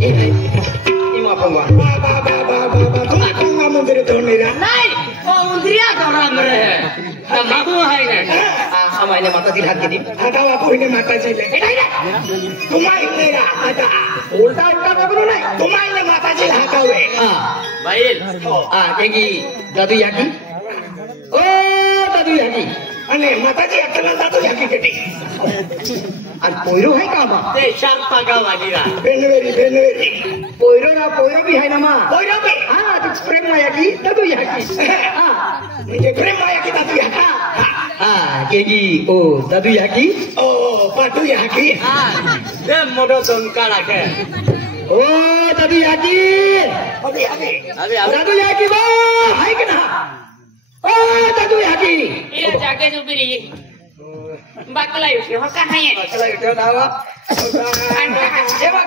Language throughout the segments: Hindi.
Ima pengwa. Tuh aku nggak mau jadi tahun ini. Nai, oh undria orang mereka. Nama aku hai nih. Sama ini mata tidak gini. Ada aku ini mata cilik. Ini. Cuma ini ya ada. Ulta apa dulu nih? Cuma ini mata cilik kau eh. Bail. Kegi dadu yaki. Oh, dadu yaki. Ane mata cilik kenal dadu yaki gede. Poiro hai kama. Sharpa ka wagira. Benueri. Poiro bi hai nama. Poiro bi. Itu prema yaki, dadu yaki. Ini prema yaki dadu yaki. Kegi oh dadu yaki. Oh, padu yaki. Dia modal tongkar ke. Oh, dadu yaki. Dadu yaki ba. Hai kena. Oh, dadu yaki. Iya jaga supiri. Bakal ayo, siapa hanya? Bakal ayo dia tahu. Siapa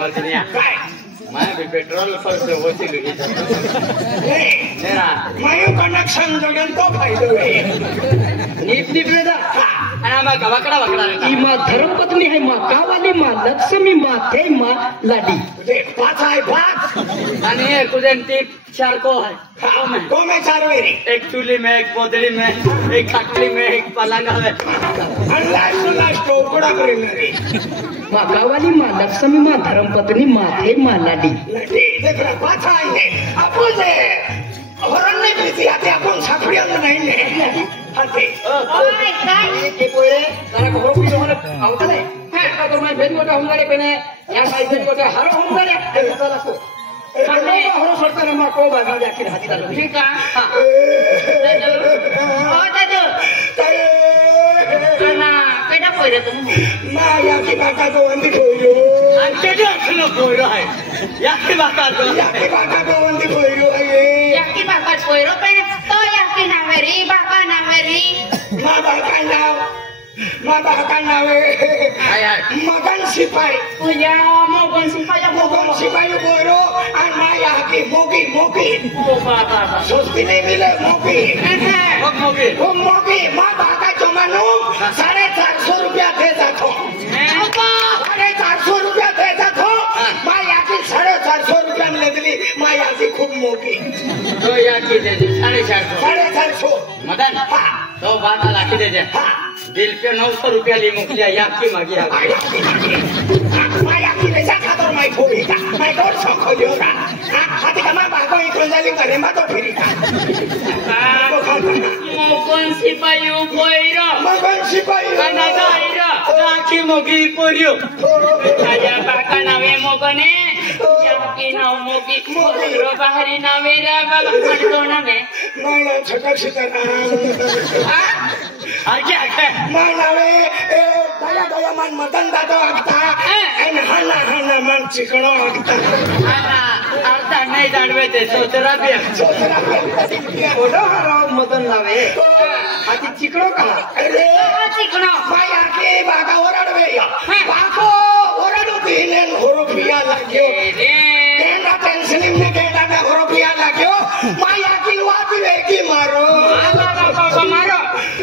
maksudnya मैं पेट्रोल पर से वो चीज लगी मेरा मैं कनेक्शन जगन तो फायदे हुए नीट रेदा अना मा कवकड़ा वकड़ा रेदा ई मां धर्मपत्नी है मां कावाली मां लक्ष्मी मां थे मां लाडी देख बात है बात अने कुजन टिप चार को है को में चार वेरी एक चूल्ही में एक पोदड़ी में एक खटली में एक पलंग है अल्लाह टोकड़ा करे मेरी मां कावाली मां लक्ष्मी मां धर्मपत्नी मां थे मां लाडी देख रहा बात है अपन से हरण नहीं बीती आते अपन साखड़ियां नहीं ने आते ओए काय के पोरे तारा को होपी जोने आवतले का तो मैं भेद मोटा होंगे पेने या मैं भेद मोटा हर होंगे तारा को काले हरो सरकार में को बागा जाके हाथी डालो ठीक है हां ओ दादू ना केटा पोरे तुम माया की बाका तो अंधी खोयो अंते जो खलो पोरो है याकी बाका तो अंधी खोयो है याकी बाका पोरो पे तो याकी नावेरी बाका नावेरी माँ बाका नावे मगन सिपाही punya mogon सिपाही बोलो और माया की मोगी बाबा सोचती नहीं मिले मोगी माँ बाका जमानो 450 रुपया दे जातो 450 रुपया दे जातो माया की 450 रुपया में ले दिली माया की खूब मोगी तो याकी दे 450 मदन तो बात लाखी दे जे दिल पे 900 रुपया ली मुखलिया याकी मागिया माया की पैसा खातर मैं खोलेगा मैं तो सब खोलेगा हाथी का माँ बाको एक रोजाली करे मैं तो फिरी mogon sipayu poiro मगन सिपाही kanada ira याकी मोगी पोरियो aja baka nawe mogone yaki nau mogi poiro bahari nawe ra baba kanto nawe माना छटक सितारा आगे आगे मानावे दया मन मदन दादो आगता एन हना मन चिकनो आगता अर्धा नहीं जानवे थे सोचरा भी ओडो हरो मदन लावे आती चिकनो कहा अरे चिकनो माया के बागा ओरडवे बाको ओरडो दिलेन होरोपिया लाग्यो केंदा टेंशन में केंदा में होरोपिया लाग्यो माया की वाती वेगी मारो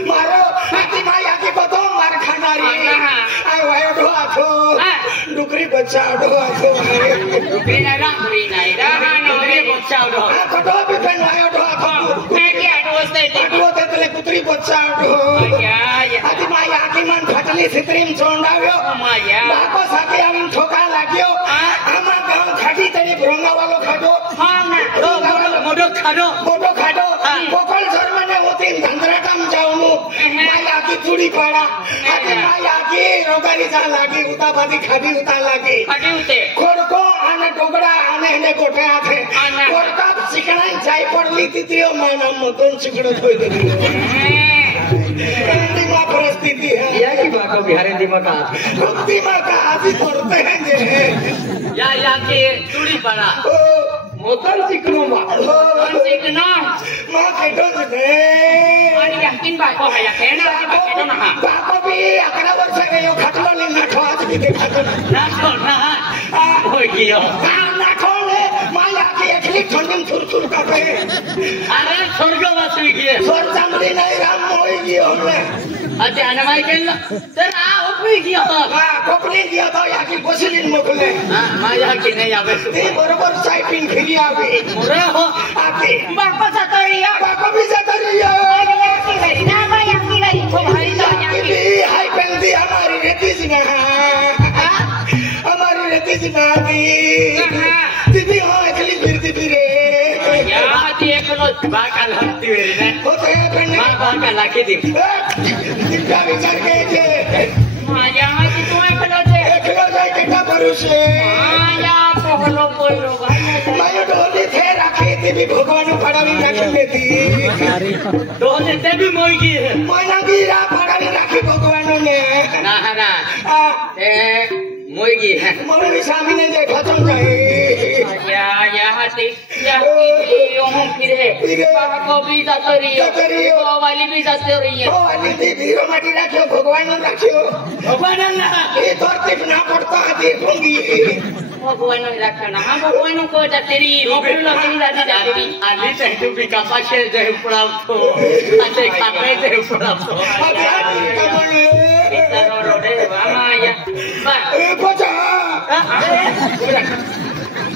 मारो हाथी माया की बतो मार खानारी आई वायो ढो आथो डुकरी बच्चा ढो आथो डुकरी नाइरा डुकरी बच्चा ढो कटो भी पेन वायो ढो आथो मैं क्या दोस्त है तले कुतरी बच्चा ढो हाथी माया की मन फटली सित्रीम चोंडाव्यो माया बाको साथे आम ठोका लाग्यो आमा गांव खाटी तरी भ्रोंगा वालो खाडो हां ना मोडो खाडो फोटो खाडो कोकल शर्मा ने होती धंधरा काम जाऊनु माया की चूड़ी पाड़ा आते माया की रोगारी जा लागी उताबादी खादी उता लागी खादी उते कोरको आने टोकरा आने ने गोटे आथे कोरका सिकणाई जाई पडली तितियो माना मतन सिकणो थोई देली दिमाग परिस्थिति है या की बात बिहारी दिमाग दिमाग आदि करते हैं या के चूड़ी पड़ा मोतन सिकनो मा कौन सिकनो मां केटो दे आणि याकिन बाको है याकेना केटो ना बाको भी 11 वर्ष गयो खटलो ने नाठो आज भी देखा ना होय कियो नाठो ने माया के एकली ठंडन थुर कापे अरे स्वर्गवासी किए स्वर्ग चांदी नहीं राम होई गयो ने अच्छा अनमाई केला तर आ उपी कियो हां कोपली दिया तो याकी कोसिलिन मोकले हां माया की नहीं आवे ते बरोबर साइपिंग फिरी आवे मोरे हो आके बापा सतरिया बाको भी सतरिया ना माया की गई को भाई तो याकी हाई पेंदी हमारी रेती सिना हमारी रेती सिना दीदी हो एकली फिरती फिरे या देख लो बाका लगती वेरी ने होते हैं पेंडी मां बाका लाके दी दिखा विचार के जे माया की तू एकलो जे एकलो जाय केटा भरोसे माया कहलो कोइलो भाई मायो डोली थे रखी थी भी भगवान पड़ावी रखी लेती दोने ते भी मोई की है माना गिरा पड़ावी रखी भगवान ने ना ए मोई की है मौलवी सामने जाए खत्म जाए या हती या ओम फिरे को भी जातरी को वाली भी जातरी है ओ वाली दीदी रो माटी रखियो भगवान रखियो भगवान ना ये धरती ना पड़ता आदि होंगी भगवान रखना हां भगवान को जातरी मोकल लगनी जाती आली से तू भी कपाशे जे पड़ाव तो अच्छे खाते जे पड़ाव तो अभी कमले इतना रोडे माया बा ए बचा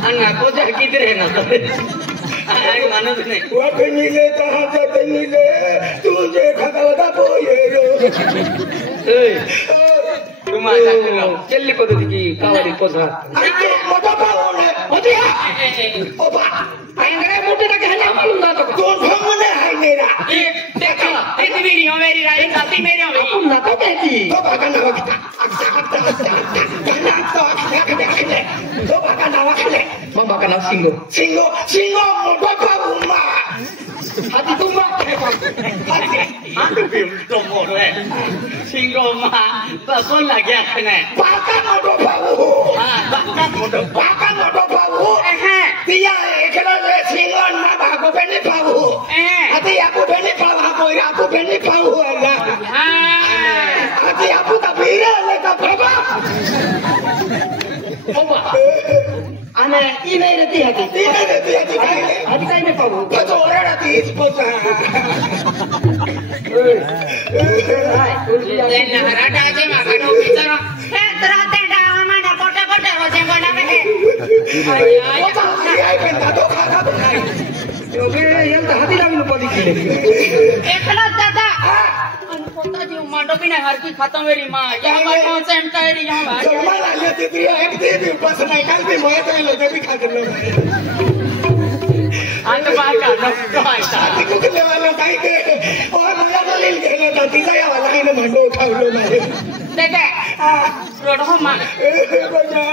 अन्ना को जा किधर है ना आई मानो नहीं वो कनीले कहां जाते नीले तुझे खगलदा बोयेरो ए तुम आ जा चल्ली पद्धती कावरी पोसा अरे मोटा पावने ओदिया ओ बा अंगरे मोटे का कहना मालूम ना तो कौन भंगने है मेरा ये देखो ये मेरी रानी साथी मेरी हो ना तो कहती तो बागा ना वक्ता तो बागा ना वखले मम्मा का नाम सिंगो सिंगो मोटा पावुमा हाथी तुम्बा हां तो मोरे सिंगो मा बबन लगे खने बागा मोटो पावु हां बागा मोटो पावु तिया एकलो ले सिंगो ना बागो बेनी पावु अति आपु बेनी पावु कोई आपु बेनी पावु अल्लाह हां अति आपु ता भीरे ले का बाबा मम्मा आने ई नहीं रहती है अति काई में पाऊ तो ओरा तीस पोसा ले नहरा डाजे मागनो बिचारो ए तराते डावा माडा कोटे कोटे रोजे गोना में वो तो आई पेंता तो खाना बनाई ओके ये तो हाथी लागलो पदी के एकला दादा अनपोता जी माडो बिना हर की खत्म मेरी मां यहां पर कौन से एंटा है यहां भाई जमा लागे तेरी एक दिन बस नहीं कल भी मोए तो लोग भी खा कर लो अंत बाका न आइता आदि को ले वाला काई के और मजा तो ले गए ना तीसरा या वाला ही ने मंडो उठा लो मारे देखे रोडो मां बजा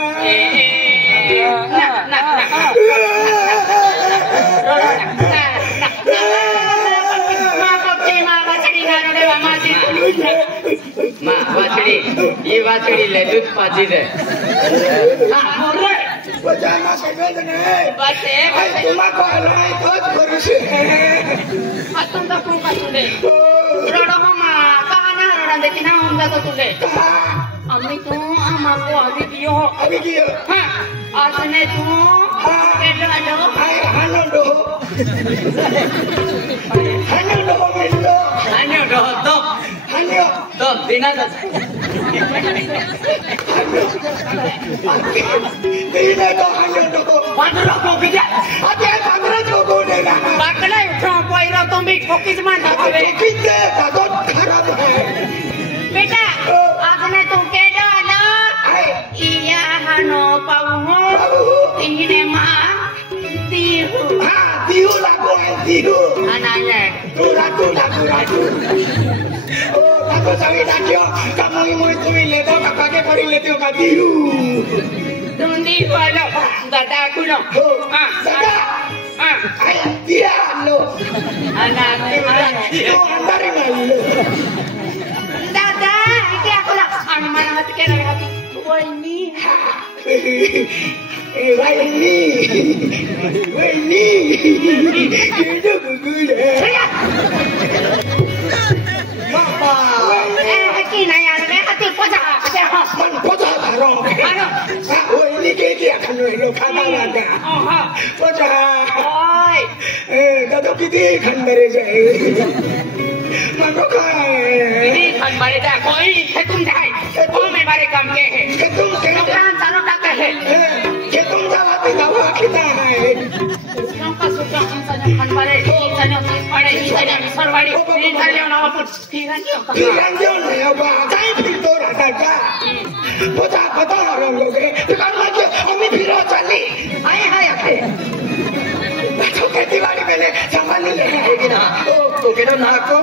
ना मां वाचड़ी ये वाचड़ी ले दूध पाजी दे हां बोले बजा ना कहने ने बसे तुम्हारा को हलाए तो भरोसे तुम तो क्यों काटुले रोडो मां कहां ना रोडा देखी ना हम तो तुले अम्मी तू अम्मा को अभी कियो हां आज ने तू केडो हाय हानो मिलो अन्य दो हानो तो बिना दा दीने तो हानो बादरो को बिजा अते बादरो को बोले ना बाकले उठो कोइरो तुम भी फोकिस मान दावे कितने तो खराब है बेटा आज ने तू केडो ना इया हनो पाऊ इने मां दिहु दिहु लागो दिहु ananya Ratu. को सभी डाकियो कमुई मुई तुम्ही लेतो काका के पड़ी लेती हो का दियू Dundi wala dada ko no. दादा आया दिया लो Anak तो अंदर ही मार लो Dada, iki ako lang. Ano man ang hati kaya hati? Boy ni. Waini itu gugur Mama Hati na yan. Hati po sa kasi ako. man pota barong Ano? Waini kaya kan lo kata lada pota Oy. dato kiti kan mere jae Magokai Hindi kan bari da ko ketum dai. Ko me bari kam ke hai. ketum Lokan sano tak hai. ketum jawati dawa kita hai Yang kasuka ang sanya kan bari. Sanya pare sanya sarwadi. Ini sanya nama pun tiran yo. Diranjo na ba kai phito rata ka pota pata rong loge kan lagi ami phiro chali Ay hay ate. तो खेती बाड़ी मैंने संभाल ली है ना तो केनो ना को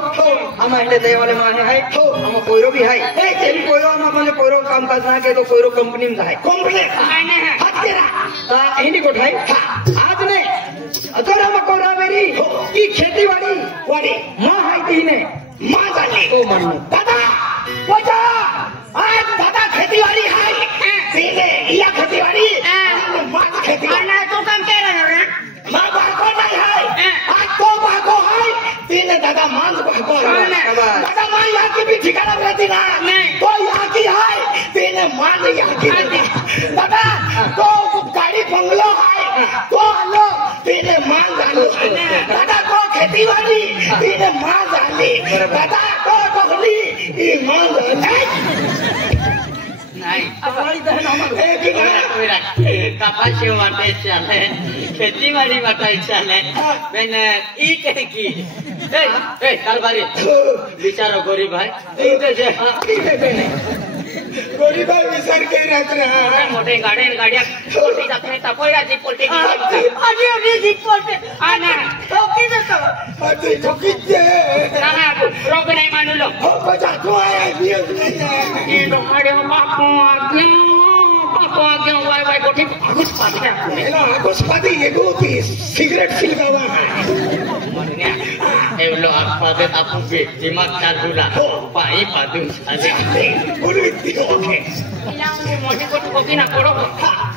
हम इतने दे वाले माने है हम कोयरो भी है ए तेरी कोयरो हम अपने कोयरो काम करना के तो कोयरो कंपनी में है कंपनी Mana hai? हाथ तेरा हिंदी को ठाई आज ने अगर हम कोरा मेरी की खेती बाड़ी वाली मां है तीने मां जाने ओ मन दादा बचा आज दादा खेती बाड़ी है सीधे या खेती बाड़ी मां खेती Mana tu kam kera na? मां बाको नहीं है आज तो बाको है तीन दादा मां बाको है दादा मां यहाँ की भी ठिकाना रहती ना तो यहाँ की है तीन मां यहाँ की दादा तो गाड़ी बंगलो है तो हेलो तीन मां जानो दादा को खेती बाड़ी तीन मां जानी दादा को टोकरी ये मां जाने Nai. हमारी बहन हम एक ना Kapal sewa chale, खेती बाड़ी बताई चले, मैंने ई कह की, ए कालबारी, बिचारो गरीब भाई, इधर से, गरीब विसर के रख रहा है मोटे गाड़ियाँ, पोल्टी जाते हैं, तपोया जी पोल्टी की, अभी जी पोल्टी, आना, तो किधर तो, अरे तो कितने कहाँ को, रोक नहीं मानू लो, हो बचा तो आया व्यूज नहीं है ये तो खड़े हो बापू आगे वाई कोठी आगुस पाते हैं ना कुछ पति ये गोती cigarette सिलगावा Maksudnya, lo apa deh aku be, dimak cadula, pai padung saja. बोलो इतनी okay Yang ni mesti kau tu kopi nak korok,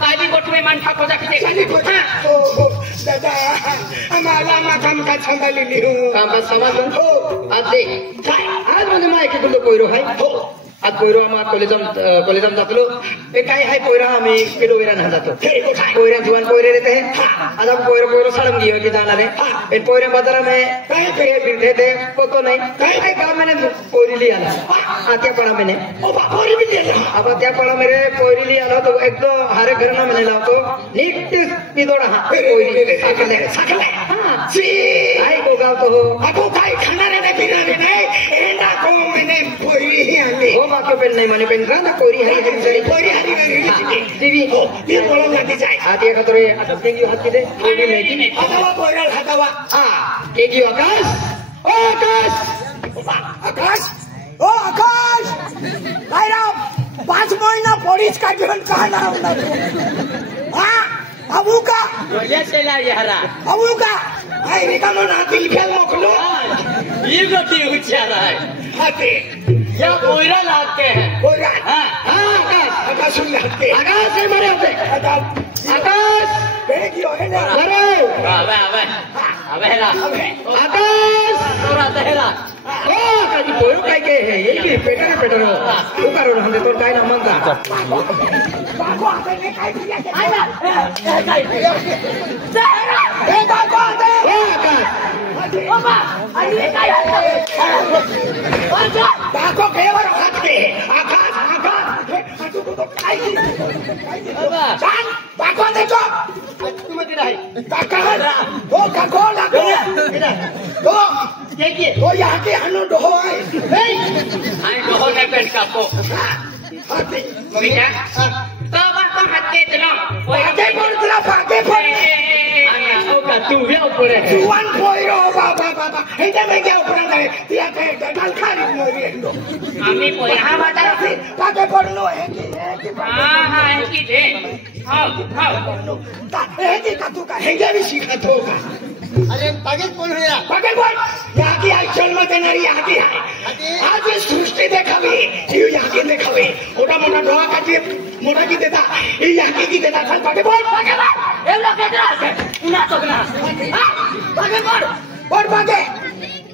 tadi kau tu memang tak kau dah kerja. चली को ओ दादा हमारा माथम का संभाली लियो काम का समाधान आज देख आज म्हणजे माय के गुल्लो कोयरो है आज कोयरो हम कॉलेजम जातलो ए काय है कोयरा हमें केडो वेरा ना जातो कोयरा जुवान कोयरे रहते हैं आज हम कोयरो सड़म गियो की जाना रे ए कोयरे बाजार में काय पे बिरधे दे पतो नहीं काय काम मैंने कोयरी लिया ना आत्या पड़ा मैंने ओ बापोरी भी ले अब आत्या पड़ा मेरे कोयरी लिया ना तो एक तो हरे घर ना मैंने लाओ तो नीट पिदोड़ा हां कोयरी सकले हां सी आई को गाव तो हो आपको काय खाना रहने पीना नहीं एंडा को मैंने कोई ही आले वो बाकी पेन नहीं माने पेन रहा ना कोरी है लेकिन सही कोई हरी नहीं टीवी ये बोलो लगी जाए आते का तोरे देखियो हाथ की दे कोई नहीं हटावा कोयरल हटावा हां केगी आकाश ओ आकाश आकाश ओ आकाश भाईराव 5 महीना पोलीस का जीवन कहा ना होना हां अबू का Dia sela ya hara. Abu का भाई निकालो ना दिल फेल मोकलो ये गति उचारा है. हाथे क्या कोयरा लाते हैं? कोयरल हाँ. हां आकाश आकाश सुन हाथे आकाश से मारे होते आकाश बेगियो है ना अरे Abe lah. आकाश Tora tehla. ओ काजी कोयो काय के है ये की पेटर वो करो हम तो काय ना मांगा बाको आते ने काय किया Ayo. ए बाको आते ओ आकाश Apa? Ini kayak. Wajah. बाको केवर हाथे आकाश आकाश अतु को काय की Apa? जान बाको देखो Cuma tidak. काका ओ काको लागो तो Jadi. तो यहाँ के हनु डो है Ayo dohon lepen kapo. हाथे Bisa? Coba kau hati tenang. आगे बढ़ जरा आगे बढ़ Anak kau kan तू व्या ऊपर है जुआन पोइरो बाबा हेंगे में क्या ऊपर है तिया के डाल खाली मोरी हेंडो आम्ही पोया वाटा पाके पडलो है की हा है की दे हां हेंगे का तू का हेंगे भी सिखत होगा अरे पागल कोण होया पाके बोल या की आई जन्म देणारी या की आहे आज सृष्टी देखावी ही या की देखावी ओटा मोठा डोळा काढी मोठा की देता ही या की देता चल पाके बोल एवढा केद्रा पुन्हा चोकला पाके बोल पाके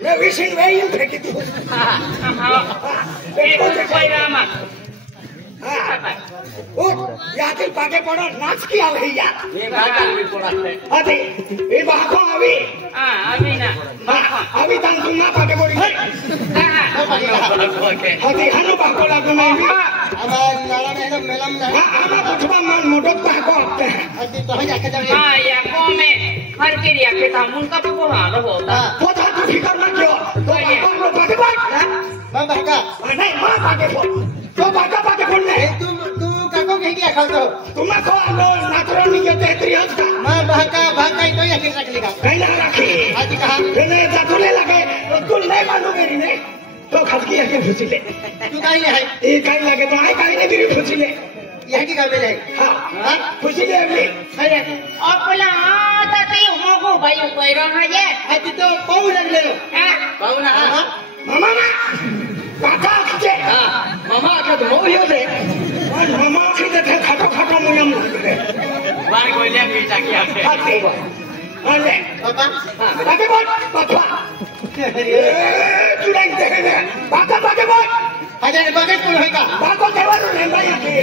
मैं विशिंग वे इन फेंकी तू एक पोयरा मा ओ यातील पाके पडो नाच की आवे या ये बागा भी पड़ाते अरे ए बाको आवी हां अभी ना आवी तन तुमा पाके पडी अरे हनु बाको लागू नाही आम्हाला नाला नाही मेलम नाही आमा कुठबा मन मोठोत बाको असते अति तो है जाके जावे हां या को में हर के रिया के तामुन का को हां होता पोथा तू फिकर मत जो तो बाको पाके पड मां बाका नहीं मां पाके पड तो बाका पाके पड नहीं तू काको के क्या खातो तुमा को लो नातरो निके तेत्री हसका मां बाका तो यकीन रख लेगा नहीं ना रखी आज कहा मैंने जातुले लगे तू नहीं मालूम मेरी ने तो खसकी है के फुसिले तू काई ले है ये काई लगे तो आई काई ने मेरी फुसिले यही की काम है हां फुसिले अभी अरे अपला ताते मगो भाई पोयरा है ये आज तो पाऊ लगले पाऊ ना मामा ना काका के हां मामा का तो मोह हो दे और मामा के देखे खाटो मुयम लगे बार कोइले भी ताकि आके आते अरे पापा पाके बोल पापा तू नहीं देखे पाके बोल अरे बाके कोण है का बाको देवारो लेंदा याके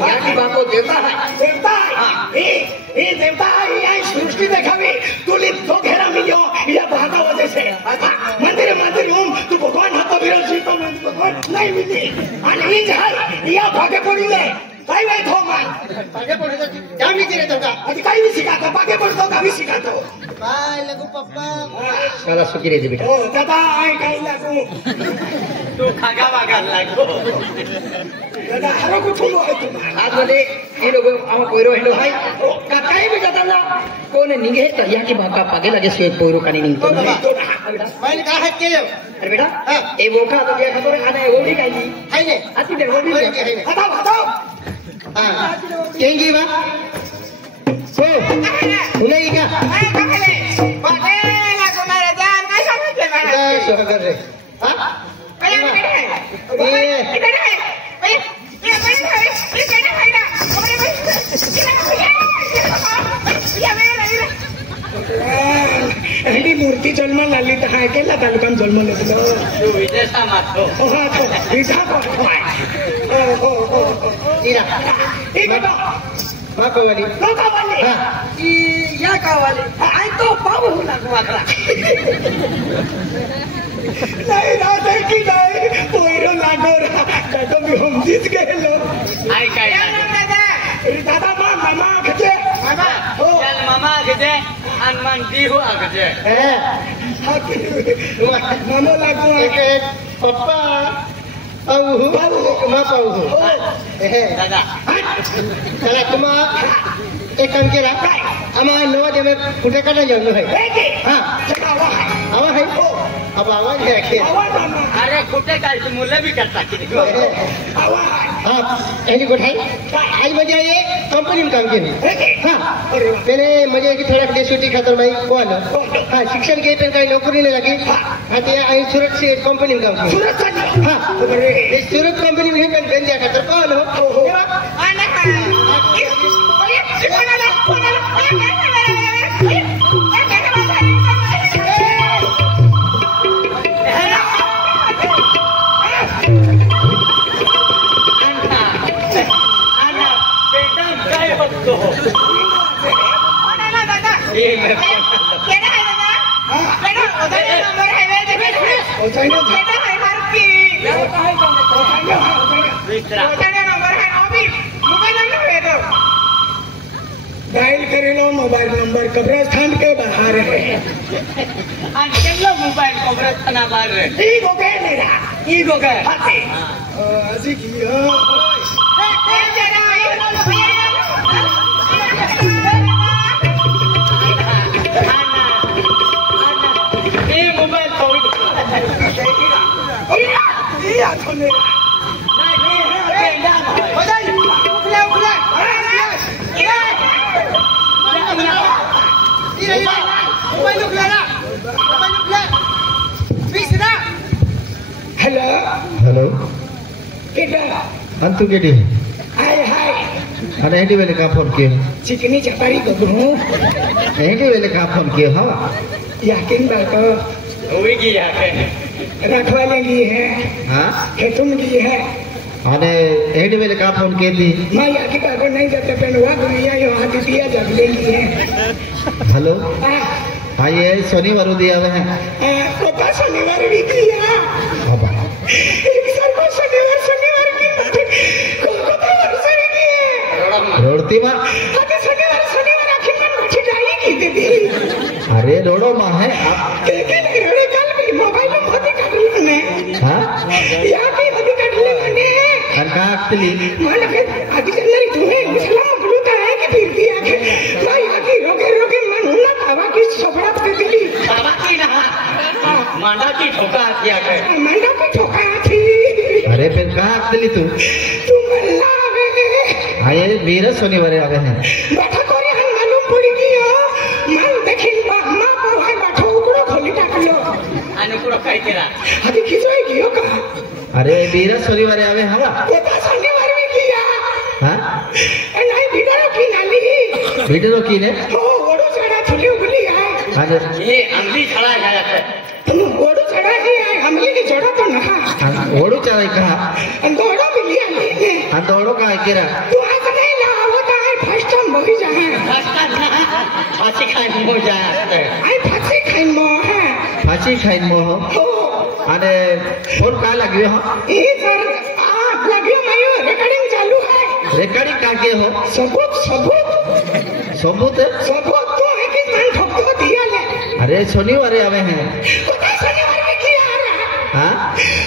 या की बाको देवता है देवता ए देवता ये सृष्टि देखावी तुली तो घेरा मिलो या भागा वजह से मंदिर ओम तू भगवान हाथ बिरो जीतो भगवान नहीं मिली आणि ही झाल या भागे पडले काय वे थो मान पागे कोण है क्या मी करे तो का आधी काही भी शिकातो भागे पडतो का भी शिकातो बाय लगू पप्पा साला सुखी रे बेटा ओ दादा आई काही लागू तू खागा वागा लागो दादा हरो कुठून आहे तुम्हाला आज मध्ये हे लोग आम पोयरो हेलो भाई का काय भी जाता ना कोण निघे तर या की बाका पागे लगे सोय पोयरो कानी निघतो मैंने कहा है के अरे बेटा ए बोका तो दिया खबर खाने ओडी काई है ने आती दे ओडी है ने बताओ हां केंगी बा हो उन्हें क्या स्वागत है हां एडी मूर्ती जन्म लाली तर हाय केला तालुकान जन्म लेतलो तू विदेशा मातो ओहा तो विधा को हो इरा ई बेटा मां को वाली तो का वाली हां ई या का वाले आई तो पाव हो लागू आकरा नाही राहते की नाही पोयरो लागो रा काटो मी हम जीत गेलो आई काय दादा मामा खचे मामा चल मामा गजे अनमान दी हो आगजे मामा लागो एक पप्पा पाऊ मां पाऊ दादा चला तुम्हा एक काम केला आम्हाला नवा देवे कुठे काढा जाऊ है हां आवा है अब आवाज है के अरे कुठे काय मुलं भी करता की हां एनी गोठाई आई मजा ये कंपनी में काम केली हां पहले मजा की थोड़ा डेस्यूटी खातर भाई कोण हां शिक्षण के पण काही नोकरी नाही लगी हां ते आई सुरत से कंपनी में काम केली हां ते सुरत कंपनी में पण गंजा खातर कोण हो डायल करेलो मोबाइल नंबर कब्रस्तान के बाहर है मोबाइल कब्रस्तान बाहर है ठीक हो गए मेरा ठीक हो गए अजी की हेलो हेलो केटा अंतु केटी हाय हाय अरे हेटी वेले का फोन किए चिकनी चपारी गबरू हेटी वेले का फोन किए हाँ याकिन बाको वही की याके रखवाले की है हाँ खेतुम की है अरे हेटी वेले का फोन किए थी मैं याकी बाको नहीं जाते पेनवा दुनिया यो हाथी दिया जब ले लिए हेलो हाँ ये शनिवार दिया हुआ है कोता शनिवार भी किया बाबा एक सर को शनिवार की कोता वर्षा भी की है रोडती माँ अरे शनिवार आखिर में मुझे डाली की दीदी अरे रोडो माँ है लेकिन रोडे कल भी मोबाइल में होती कटली ने हाँ यहाँ पे होती कटली ने कनका अक्तली मान के आदि चंद्र तुम्हें मुसलमान गुलूता है कि फिर दिया के मैं यहाँ की रोके मन ना हवा की सोबड़ा पे दिली बाबा की ना मांडा की ठोका किया के मंडा पे ठोका थी अरे फिर कहाँ अक्तली तू तुम लावे हाँ ये वीर शनिवार आवे हैं बैठा करे हम मालूम पड़ी गया मन देखिन माँ को है बैठो उकड़ो खोली टाकलो अनुकुड़ खाई केरा अभी खिंचवाई गियो का अरे वीर शनिवार आवे हवा कोता शनिवार में किया हाँ नहीं बिडरो की नाली वीडियो की ने ओ ओडो चढ़ा थुली उगली है हाँ ये अंधी खड़ा है जाते तुम ओडो चढ़ा ही है हम ये की जोड़ा तो ना ओडू चलाई कहा अंदोड़ो मिलिया लेने अंदोड़ो का केरा तू आज नहीं ला होता है फर्स्ट टाइम बही जाए फांसी खाई हो जाए आई फांसी खाइन मो है फांसी खाइन मोह हो अरे फोन का लगियो हो ये सर आग लगियो मयो रिकॉर्डिंग चालू है रिकॉर्डिंग का के हो सबूत सबूत तो है कि मन ठोक तो दिया ले अरे शनिवार आवे हैं पता शनिवार में किया रहा हाँ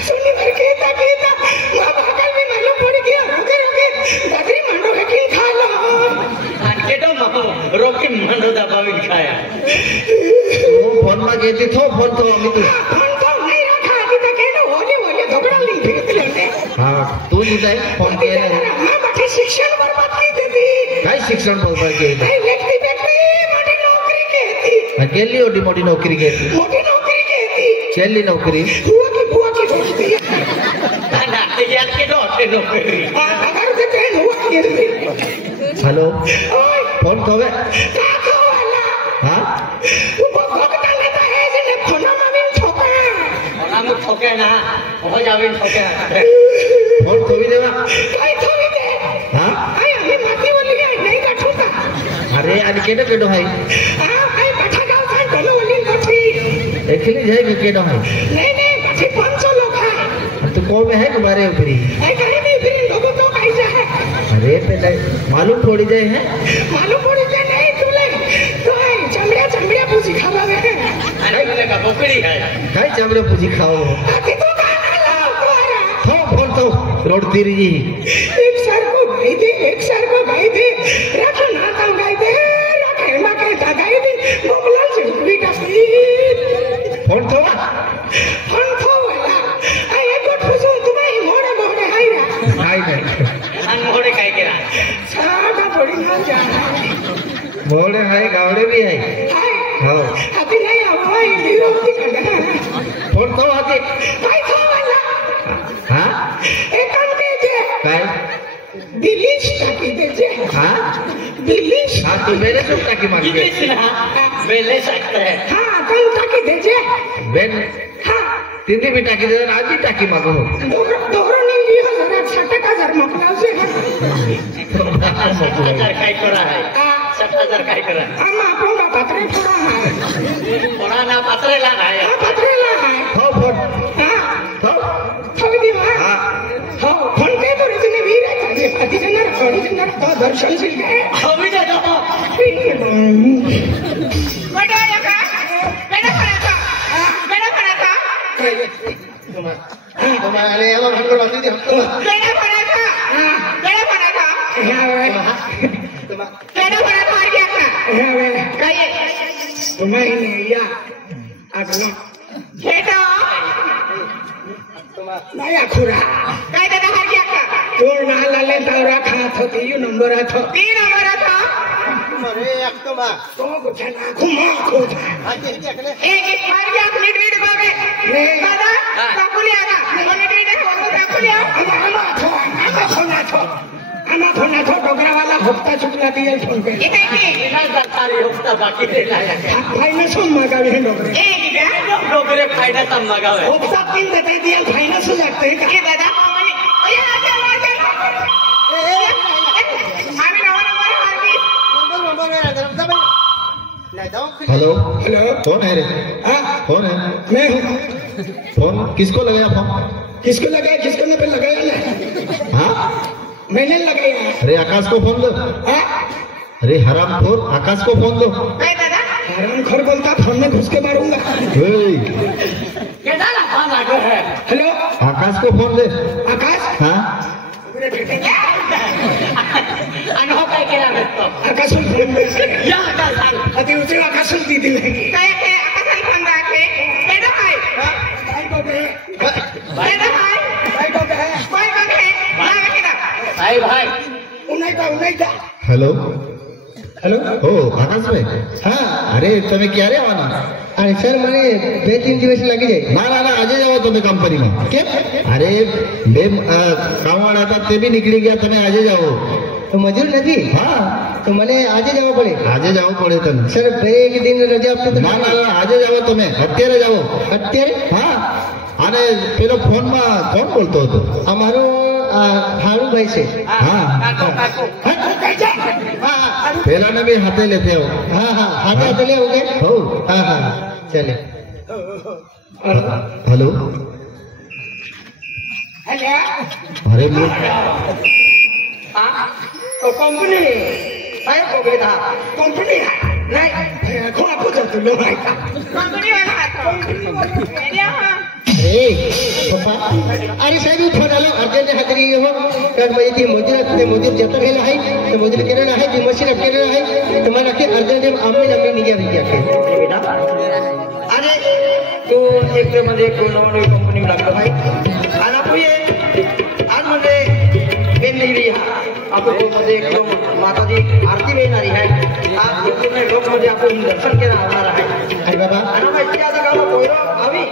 शनिवार कहता माँ भागल में मालूम पड़ गया रोके बकरी मंडो है कि खा लो के तो मको रोके मंडो दबावी खाया वो फोन में कहती थो फोन तो अमी तू फोन तो नहीं रखा अभी तक है ना होले धोकड़ा लिंक फिर लेने हाँ तू नहीं जाए फोन के माँ बैठी शिक्षण बर्बाद की देती काय शिक्षण बोलता के नहीं लेती मोटी नौकरी कहती अकेली ओडी मोटी नौकरी के मोटी नौकरी कहती चली नौकरी बुआ की दोस्ती है ना यार के दो नौकरी अगर से ट्रेन हुआ ये हेलो ओए फोन तो है काको वाला हाँ वो भोगता लेता है जिन्हें फोना में भी ठोका हम ठोके ना हो जावे ठोके फोन तो भी देवा कोई थोड़ी दे हाँ आई अभी माती वाली है नहीं का ठोका अरे आज केडो भाई आई बैठा गाँव से दोनों वाली लौटी अकेले जाए केडो भाई नहीं बैठे 500 लोग हैं तू कौन में है तुम्हारे ऊपरी आई कहीं भी फिर लोगों को कैसा है अरे पहले मालूम थोड़ी जाए है मालूम पड़ी क्या नहीं तुले तो चमड़िया पूछी खावा गए अरे का बकरी है काय चमड़े पूजी खाओ अभी तो खाना लाओ तुम्हारा थो फोन तो रोड तीरी जी एक सर को भाई दे रखो ना तो गाई दे रखे ना के गाई दे मोमला चिड़कुड़ी का फोन तो फोन तो वाला आई एक गोट पूछो तुम्हारी मोड़े हाय रा हाय नहीं हम मोड़े खाई केरा सादा पड़ी ना जा मोड़े है गावड़े भी है हाँ अभी नहीं आवा ये विरोधी करना फोन तो आके भाई तो वाला हाँ एक काम कीजिए काय दिल्ली टाकी दीजिए हाँ दिल्ली हाँ तू मेरे से टाकी मांग कितने सिना बेले सकते हैं हाँ कल टाकी दीजिए बेन हाँ तिंदी भी टाकी दे आज भी टाकी मांगो दोहरो नहीं लिया जरा 60,000 मोकला से 60,000 खाई करा है 60,000 खाई करा हम आपको का पत्रे थोड़ा है थोड़ा ना पत्रे लाना है पत्रे ला है हो फोन हाँ हो थोड़ी दी हाँ हाँ हाँ फोन पे तो रिजने भी रहता है ओरिजिनल तो दर्शन से गए अभी दे दो बड़ा का बेड़ा खड़ा था तुम्हारे यहाँ हमको लौटी थी हमको बेड़ा खड़ा था क्या था कहिए तुम्हें नहीं या अगला बेटा नया खुरा काय दादा हर क्या का तोड़ ना ले तावरा खात होती यू नंबर आतो 3 नंबर आता अरे एक तो बा तो कुछ ना घुमा खोद आते एकले एक मारिया नीट बघे ने दादा काकुली आगा नीट होतो काकुली आमा फोना थो डोगरा वाला हफ्ता चुकला दिए फोन पे ये काय सरकारी हप्ता बाकी राहिला फाइनेंस मागावे हे डोगरे डोगरे फायदा मागावे हफ्ता 3 देते दिए फाइनेंस लागते का ये दादा आम्ही नवा नंबर हारली हेलो हेलो कौन है रे? हाँ कौन है? मैं हूँ फोन किसको लगाया फोन? किसको लगाया किसको ने पे लगाया ना हाँ मैंने लगाया अरे आकाश को फोन दो। हाँ अरे हरामखोर आकाश को फोन दो। काय दादा हरामखोर बोलता फोन में घुस के मारूंगा ए, ये डाला फोन आगे है हेलो आकाश को फोन दे। आकाश हाँ अनुभव काय केला भेटतो आकाश फोन में या आकाश अति उसे आकाश दी दिल है काय काय आकाशाला फोन दाखवे केदा काय काय को बे केदा काय काय को बे काय बघे ना केदा साहेब हाय उन्हीं का हेलो हेलो ओ आकाश भाई હા अरे તમે ક્યારે આવવાના? અને સર મને 2-3 દિવસ લાગી જાય ના ના ના આજે જ આવો તમે કંપનીમાં. કેમ અરે બે કામવાળા હતા તે બી નીકળી ગયા, તમે આજે જ આવો. તો મજૂર નથી હા તો મને આજે જવા પડે આજે જ આવવું પડે તમે. સર 2 દિન રજા આપશો તો ના ના ના આજે જ આવો તમે, અત્યારે જ આવો. અત્યારે હા અને પેલો ફોનમાં કોણ બોલતો હતો? આ મારો હારુભાઈ છે હા કાકો હા હા પેલાને બી હાથે લેતે આવો. હા હા હાથે હાથે લેવું કે હો હા હા ચાલે हेलो हेलो अरे मैं हाँ तो कंपनी साहेब को बेटा कंपनी है नहीं कौन पूछो तुम लोग आएगा कंपनी वाला हात एरिया हा ए पप्पा अरे साहेब फोन आलो अर्जंट हाजरी हो कारण माझी ती मजूर जत गेला आहे ते मजूर केलेलं आहे ती मशीन केलेलं आहे तर मला की अर्जंट आम्ही निघ्या बेटा अरे तू एक मध्ये एक नवीन कंपनी लागतो भाई आणि आपण ये आज मध्ये वेंदिरी आपण मध्ये एकदम माताजी आरती मिळणारी आहे आज पूर्ण लोक मध्ये आपण दर्शन केला होणार आहे अरे बाबा आणि माहिती आता गावात आम्ही